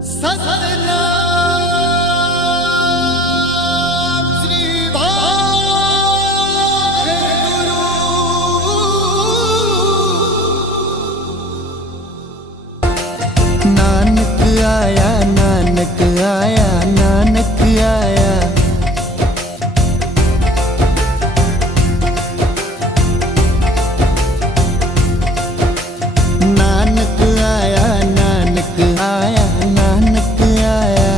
सतनाम श्री वाहेगुरु। नानक आया, नानक आया, नानक आया। नानक आया, नानक आया, नानक आया।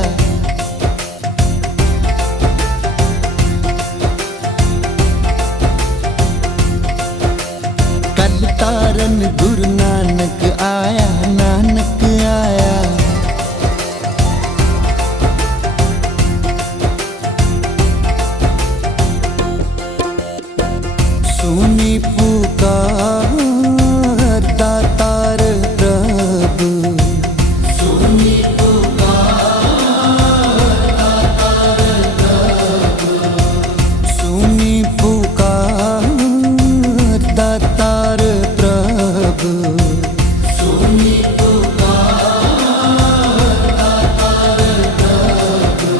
कल तारन गुरु नानक आया, नानक आया। सुनी पुकार दातार प्रभु, सुनी पुकार दातार प्रभु, सुनी पुकार दातार प्रभु, सुनी पुकार दातार प्रभु।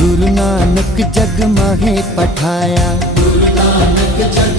गुरु नानक जग माहे पठाया, गुरु नानक जग